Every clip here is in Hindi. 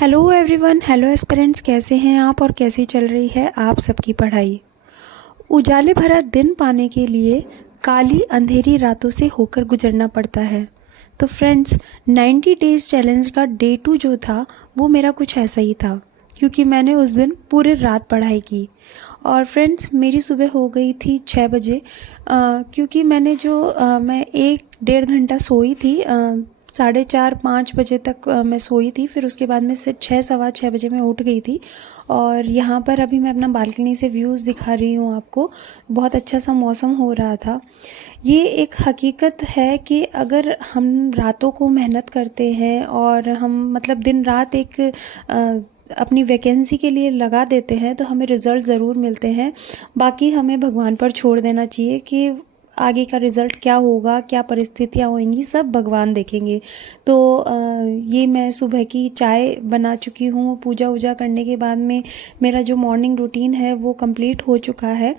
हेलो एवरीवन, हेलो एस्पिरेंट्स, कैसे हैं आप और कैसी चल रही है आप सबकी पढ़ाई। उजाले भरा दिन पाने के लिए काली अंधेरी रातों से होकर गुजरना पड़ता है। तो फ्रेंड्स, 90 डेज चैलेंज का डे 2 जो था वो मेरा कुछ ऐसा ही था, क्योंकि मैंने उस दिन पूरे रात पढ़ाई की। और फ्रेंड्स, मेरी सुबह हो गई थी 6 बजे, क्योंकि मैं 1-1.5 घंटा सोई थी। 4:30-5 बजे तक मैं सोई थी। फिर उसके बाद में से 6-6:15 बजे मैं उठ गई थी। और यहाँ पर अभी मैं अपना बालकनी से व्यूज़ दिखा रही हूँ आपको। बहुत अच्छा सा मौसम हो रहा था। ये एक हकीकत है कि अगर हम रातों को मेहनत करते हैं और हम मतलब दिन रात अपनी वैकेंसी के लिए लगा देते हैं तो हमें रिज़ल्ट ज़रूर मिलते हैं। बाकी हमें भगवान पर छोड़ देना चाहिए कि आगे का रिज़ल्ट क्या होगा, क्या परिस्थितियाँ होंगी, सब भगवान देखेंगे। तो ये मैं सुबह की चाय बना चुकी हूँ। पूजा वूजा करने के बाद में मेरा जो मॉर्निंग रूटीन है वो कंप्लीट हो चुका है।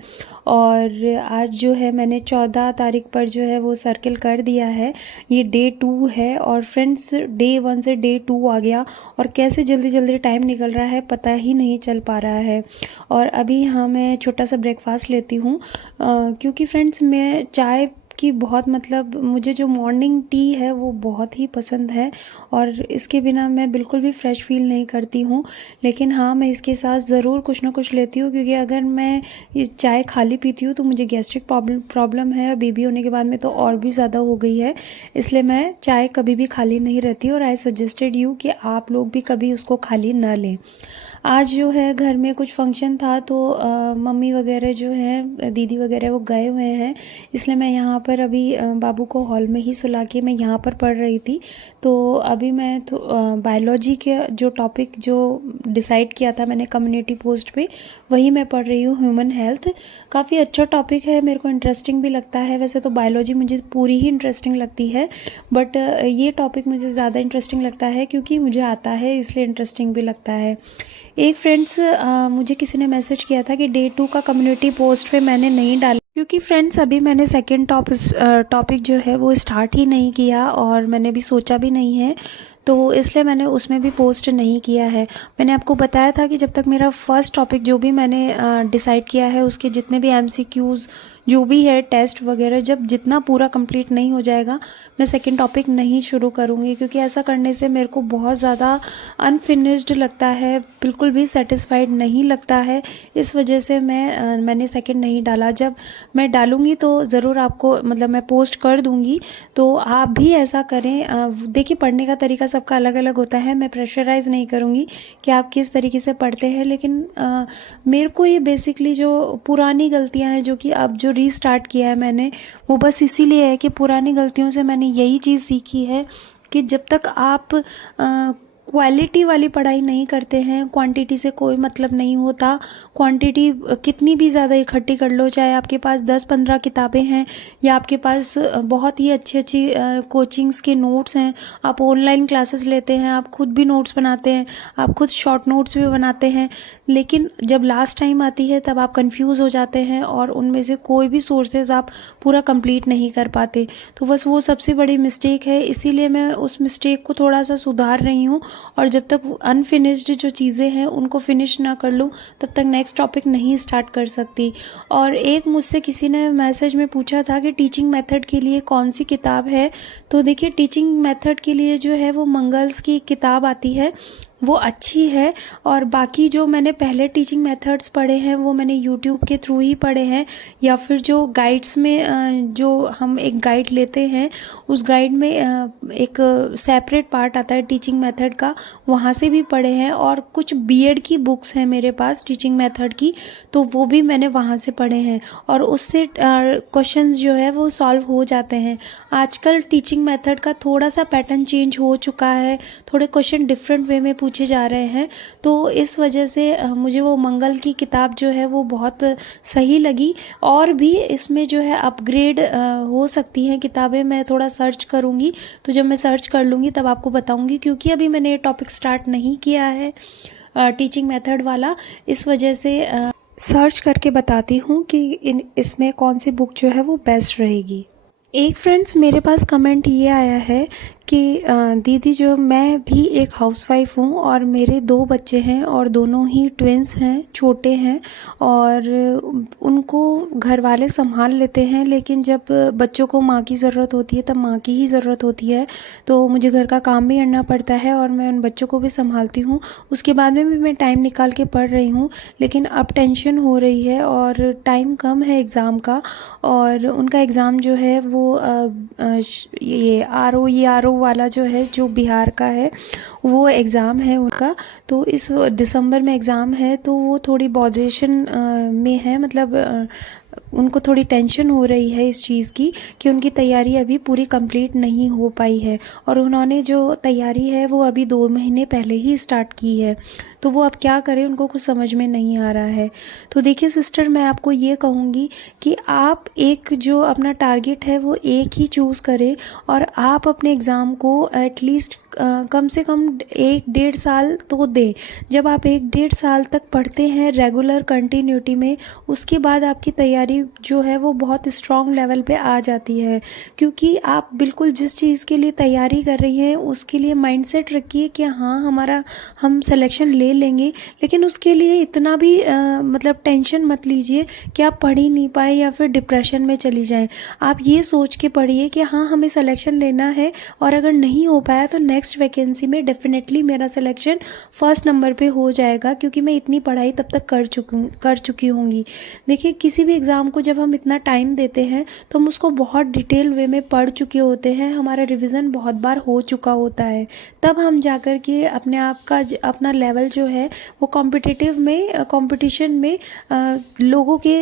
और आज जो है मैंने 14 तारीख पर जो है वो सर्किल कर दिया है। ये डे 2 है और फ्रेंड्स, डे 1 से डे 2 आ गया और कैसे जल्दी जल्दी टाइम निकल रहा है पता ही नहीं चल पा रहा है। और अभी यहाँ मैं छोटा सा ब्रेकफास्ट लेती हूँ, क्योंकि फ्रेंड्स मैं चाय की बहुत मतलब मुझे जो मॉर्निंग टी है वो बहुत ही पसंद है और इसके बिना मैं बिल्कुल भी फ्रेश फील नहीं करती हूँ। लेकिन हाँ, मैं इसके साथ ज़रूर कुछ ना कुछ लेती हूँ, क्योंकि अगर मैं ये चाय खाली पीती हूँ तो मुझे गैस्ट्रिक प्रॉब्लम है। बेबी होने के बाद में तो और भी ज़्यादा हो गई है, इसलिए मैं चाय कभी भी खाली नहीं रहती। और आई सजेस्टेड यू कि आप लोग भी कभी उसको खाली ना लें। आज जो है घर में कुछ फंक्शन था तो मम्मी वगैरह जो हैं, दीदी वगैरह, वो गए हुए हैं, इसलिए मैं यहाँ पर अभी बाबू को हॉल में ही सुला के मैं यहाँ पर पढ़ रही थी। तो अभी मैं तो बायोलॉजी के जो टॉपिक जो डिसाइड किया था मैंने कम्युनिटी पोस्ट पे, वही मैं पढ़ रही हूँ, ह्यूमन हेल्थ। काफ़ी अच्छा टॉपिक है, मेरे को इंटरेस्टिंग भी लगता है। वैसे तो बायोलॉजी मुझे पूरी ही इंटरेस्टिंग लगती है, बट ये टॉपिक मुझे ज़्यादा इंटरेस्टिंग लगता है क्योंकि मुझे आता है, इसलिए इंटरेस्टिंग भी लगता है। एक फ्रेंड्स, मुझे किसी ने मैसेज किया था कि डे 2 का कम्युनिटी पोस्ट पे मैंने नहीं डाला, क्योंकि फ्रेंड्स अभी मैंने सेकंड टॉपिक जो है वो स्टार्ट ही नहीं किया और मैंने भी सोचा भी नहीं है, तो इसलिए मैंने उसमें भी पोस्ट नहीं किया है। मैंने आपको बताया था कि जब तक मेरा फर्स्ट टॉपिक जो भी मैंने डिसाइड किया है उसके जितने भी एमसीक्यूज़ जो भी है, टेस्ट वगैरह, जब जितना पूरा कंप्लीट नहीं हो जाएगा मैं सेकंड टॉपिक नहीं शुरू करूँगी, क्योंकि ऐसा करने से मेरे को बहुत ज़्यादा अनफिनिश्ड लगता है, बिल्कुल भी सेटिस्फाइड नहीं लगता है। इस वजह से मैंने सेकंड नहीं डाला। जब मैं डालूँगी तो ज़रूर आपको मतलब मैं पोस्ट कर दूँगी, तो आप भी ऐसा करें। देखिए, पढ़ने का तरीका सबका अलग अलग होता है, मैं प्रेशराइज़ नहीं करूँगी कि आप किस तरीके से पढ़ते हैं, लेकिन मेरे को ये बेसिकली जो पुरानी गलतियाँ हैं जो कि अब जो रीस्टार्ट किया है मैंने, वो बस इसीलिए है कि पुरानी गलतियों से मैंने यही चीज़ सीखी है कि जब तक आप क्वालिटी वाली पढ़ाई नहीं करते हैं, क्वांटिटी से कोई मतलब नहीं होता। क्वांटिटी कितनी भी ज़्यादा इकट्ठी कर लो, चाहे आपके पास 10-15 किताबें हैं या आपके पास बहुत ही अच्छी अच्छी कोचिंग्स के नोट्स हैं, आप ऑनलाइन क्लासेस लेते हैं, आप खुद भी नोट्स बनाते हैं, आप खुद शॉर्ट नोट्स भी बनाते हैं, लेकिन जब लास्ट टाइम आती है तब आप कंफ्यूज हो जाते हैं और उनमें से कोई भी सोर्सेज आप पूरा कंप्लीट नहीं कर पाते। तो बस वो सबसे बड़ी मिस्टेक है, इसीलिए मैं उस मिस्टेक को थोड़ा सा सुधार रही हूँ। और जब तक अनफिनिश्ड जो चीज़ें हैं उनको फिनिश ना कर लूँ तब तक नेक्स्ट टॉपिक नहीं स्टार्ट कर सकती। और एक मुझसे किसी ने मैसेज में पूछा था कि टीचिंग मेथड के लिए कौन सी किताब है। तो देखिए, टीचिंग मेथड के लिए जो है वो मंगल्स की किताब आती है, वो अच्छी है। और बाकी जो मैंने पहले टीचिंग मेथड्स पढ़े हैं वो मैंने यूट्यूब के थ्रू ही पढ़े हैं, या फिर जो गाइड्स में जो हम एक गाइड लेते हैं उस गाइड में एक सेपरेट पार्ट आता है टीचिंग मेथड का, वहाँ से भी पढ़े हैं। और कुछ बीएड की बुक्स हैं मेरे पास टीचिंग मेथड की, तो वो भी मैंने वहाँ से पढ़े हैं और उससे क्वेश्चंस जो है वो सॉल्व हो जाते हैं। आजकल टीचिंग मेथड का थोड़ा सा पैटर्न चेंज हो चुका है, थोड़े क्वेश्चन डिफरेंट वे में पूछे जा रहे हैं, तो इस वजह से मुझे वो मंगल की किताब जो है वो बहुत सही लगी। और भी इसमें जो है अपग्रेड हो सकती हैं किताबें, मैं थोड़ा सर्च करूँगी, तो जब मैं सर्च कर लूँगी तब आपको बताऊँगी, क्योंकि अभी मैंने ये टॉपिक स्टार्ट नहीं किया है टीचिंग मेथड वाला, इस वजह से सर्च करके बताती हूँ कि इसमें कौन सी बुक जो है वो बेस्ट रहेगी। एक फ्रेंड्स, मेरे पास कमेंट ये आया है कि दीदी जो मैं भी एक हाउसवाइफ हूँ और मेरे 2 बच्चे हैं और दोनों ही ट्विन्स हैं, छोटे हैं और उनको घर वाले संभाल लेते हैं, लेकिन जब बच्चों को माँ की ज़रूरत होती है तब माँ की ही ज़रूरत होती है। तो मुझे घर का काम भी करना पड़ता है और मैं उन बच्चों को भी संभालती हूँ। उसके बाद में भी मैं टाइम निकाल के पढ़ रही हूँ, लेकिन अब टेंशन हो रही है और टाइम कम है एग्ज़ाम का। और उनका एग्ज़ाम जो है वो ये आर ओ वाला जो है, जो बिहार का है, वो एग्ज़ाम है उनका। तो इस दिसंबर में एग्ज़ाम है, तो वो थोड़ी बॉदरेशन में है, मतलब उनको थोड़ी टेंशन हो रही है इस चीज़ की कि उनकी तैयारी अभी पूरी कंप्लीट नहीं हो पाई है और उन्होंने जो तैयारी है वो अभी 2 महीने पहले ही स्टार्ट की है। तो वो अब क्या करें, उनको कुछ समझ में नहीं आ रहा है। तो देखिए सिस्टर, मैं आपको ये कहूँगी कि आप एक जो अपना टारगेट है वो एक ही चूज़ करें और आप अपने एग्ज़ाम को एटलीस्ट कम से कम 1-1.5 साल तो दें। जब आप 1-1.5 साल तक पढ़ते हैं रेगुलर कंटिन्यूटी में, उसके बाद आपकी तैयारी जो है वो बहुत स्ट्रॉन्ग लेवल पे आ जाती है, क्योंकि आप बिल्कुल जिस चीज़ के लिए तैयारी कर रही हैं उसके लिए माइंडसेट रखिए कि हाँ हम सिलेक्शन ले लेंगे। लेकिन उसके लिए इतना भी मतलब टेंशन मत लीजिए कि आप पढ़ ही नहीं पाए या फिर डिप्रेशन में चली जाएं। आप ये सोच के पढ़िए कि हाँ हमें सिलेक्शन लेना है और अगर नहीं हो पाया तो नेक्स्ट वैकेंसी में डेफिनेटली मेरा सिलेक्शन फर्स्ट नंबर पे हो जाएगा, क्योंकि मैं इतनी पढ़ाई तब तक कर चुकी होंगी। देखिए किसी भी एग्ज़ाम को जब हम इतना टाइम देते हैं तो हम उसको बहुत डिटेल वे में पढ़ चुके होते हैं, हमारा रिवीजन बहुत बार हो चुका होता है, तब हम जाकर के अपने आप का अपना लेवल जो है वो कॉम्पिटिटिव में कंपटीशन में लोगों के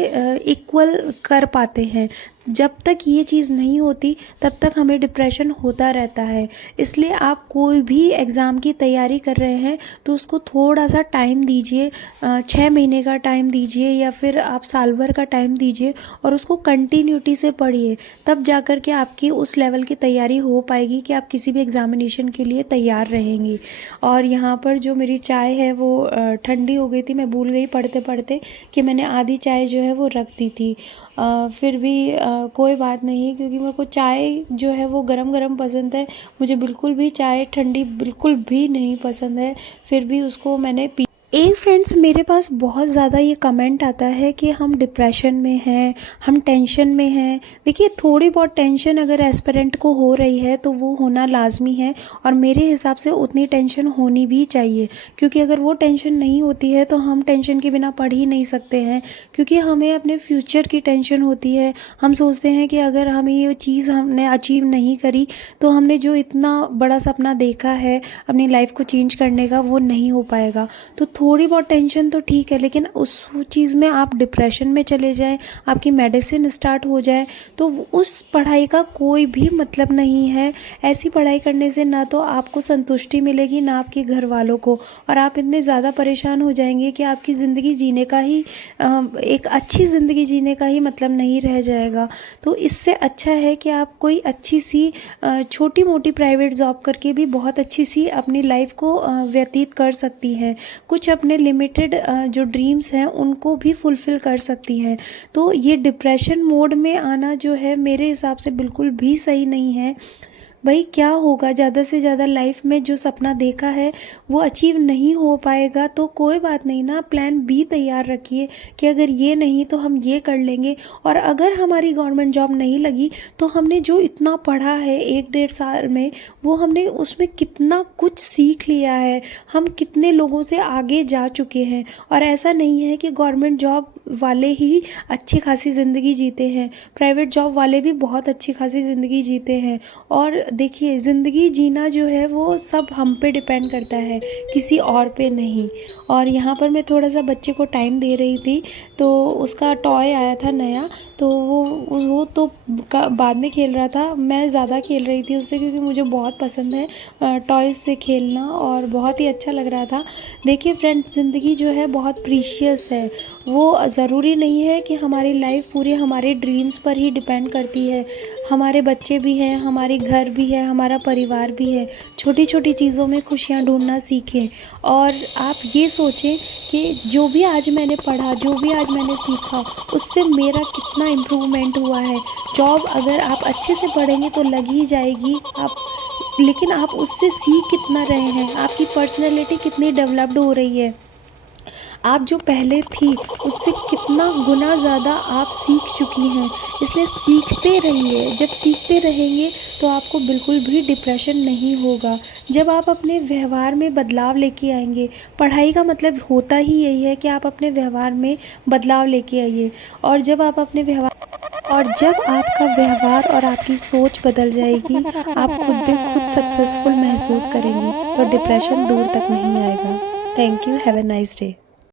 इक्वल कर पाते हैं। जब तक ये चीज़ नहीं होती तब तक हमें डिप्रेशन होता रहता है। इसलिए आप कोई भी एग्ज़ाम की तैयारी कर रहे हैं तो उसको थोड़ा सा टाइम दीजिए, 6 महीने का टाइम दीजिए या फिर आप साल भर का टाइम दीजिए और उसको कंटिन्यूटी से पढ़िए, तब जाकर के आपकी उस लेवल की तैयारी हो पाएगी कि आप किसी भी एग्ज़ामिनेशन के लिए तैयार रहेंगी। और यहाँ पर जो मेरी चाय है वो ठंडी हो गई थी, मैं भूल गई पढ़ते पढ़ते कि मैंने आधी चाय जो है वो रख दी थी। फिर भी कोई बात नहीं, क्योंकि मेरे को चाय जो है वो गरम गरम पसंद है, मुझे बिल्कुल भी चाय ठंडी बिल्कुल भी नहीं पसंद है, फिर भी उसको मैंने पी। एक फ्रेंड्स, मेरे पास बहुत ज़्यादा ये कमेंट आता है कि हम डिप्रेशन में हैं, हम टेंशन में हैं। देखिए थोड़ी बहुत टेंशन अगर एस्पिरेंट को हो रही है तो वो होना लाजमी है और मेरे हिसाब से उतनी टेंशन होनी भी चाहिए, क्योंकि अगर वो टेंशन नहीं होती है तो हम टेंशन के बिना पढ़ ही नहीं सकते हैं, क्योंकि हमें अपने फ्यूचर की टेंशन होती है। हम सोचते हैं कि अगर हमें ये चीज़ हमने अचीव नहीं करी तो हमने जो इतना बड़ा सपना देखा है अपनी लाइफ को चेंज करने का, वो नहीं हो पाएगा। तो थोड़ी बहुत टेंशन तो ठीक है, लेकिन उस चीज़ में आप डिप्रेशन में चले जाएं, आपकी मेडिसिन स्टार्ट हो जाए, तो उस पढ़ाई का कोई भी मतलब नहीं है। ऐसी पढ़ाई करने से ना तो आपको संतुष्टि मिलेगी ना आपके घर वालों को, और आप इतने ज़्यादा परेशान हो जाएंगे कि आपकी ज़िंदगी जीने का ही एक अच्छी ज़िंदगी जीने का ही मतलब नहीं रह जाएगा। तो इससे अच्छा है कि आप कोई अच्छी सी छोटी मोटी प्राइवेट जॉब करके भी बहुत अच्छी सी अपनी लाइफ को व्यतीत कर सकती हैं, कुछ अपने लिमिटेड जो ड्रीम्स हैं उनको भी फुलफ़िल कर सकती हैं। तो ये डिप्रेशन मोड में आना जो है मेरे हिसाब से बिल्कुल भी सही नहीं है। भाई क्या होगा, ज़्यादा से ज़्यादा लाइफ में जो सपना देखा है वो अचीव नहीं हो पाएगा तो कोई बात नहीं ना, प्लान बी तैयार रखिए कि अगर ये नहीं तो हम ये कर लेंगे। और अगर हमारी गवर्नमेंट जॉब नहीं लगी तो हमने जो इतना पढ़ा है 1-1.5 साल में, वो हमने उसमें कितना कुछ सीख लिया है, हम कितने लोगों से आगे जा चुके हैं। और ऐसा नहीं है कि गवर्नमेंट जॉब वाले ही अच्छी खासी ज़िंदगी जीते हैं, प्राइवेट जॉब वाले भी बहुत अच्छी खासी ज़िंदगी जीते हैं। और देखिए ज़िंदगी जीना जो है वो सब हम पे डिपेंड करता है, किसी और पे नहीं। और यहाँ पर मैं थोड़ा सा बच्चे को टाइम दे रही थी, तो उसका टॉय आया था नया, तो वो तो बाद में खेल रहा था, मैं ज़्यादा खेल रही थी उससे, क्योंकि मुझे बहुत पसंद है टॉयज़ से खेलना और बहुत ही अच्छा लग रहा था। देखिए फ्रेंड्स, ज़िंदगी जो है बहुत प्रीशियस है, वो ज़रूरी नहीं है कि हमारी लाइफ पूरी हमारे ड्रीम्स पर ही डिपेंड करती है। हमारे बच्चे भी हैं, हमारे घर भी है, हमारा परिवार भी है। छोटी छोटी चीज़ों में खुशियाँ ढूंढना सीखें और आप ये सोचें कि जो भी आज मैंने पढ़ा, जो भी आज मैंने सीखा, उससे मेरा कितना इम्प्रूवमेंट हुआ है। जॉब अगर आप अच्छे से पढ़ेंगे तो लग ही जाएगी, आप लेकिन आप उससे सीख कितना रहे हैं, आपकी पर्सनैलिटी कितनी डेवलप्ड हो रही है, आप जो पहले थी उससे कितना गुना ज़्यादा आप सीख चुकी हैं। इसलिए सीखते रहिए। जब सीखते रहेंगे तो आपको बिल्कुल भी डिप्रेशन नहीं होगा। जब आप अपने व्यवहार में बदलाव लेके आएंगे, पढ़ाई का मतलब होता ही यही है कि आप अपने व्यवहार में बदलाव लेके आइए। और जब आपका व्यवहार और आपकी सोच बदल जाएगी, आप खुद ब खुद सक्सेसफुल महसूस करेंगी, तो डिप्रेशन दूर तक नहीं आएगा। Thank you. Have a nice day.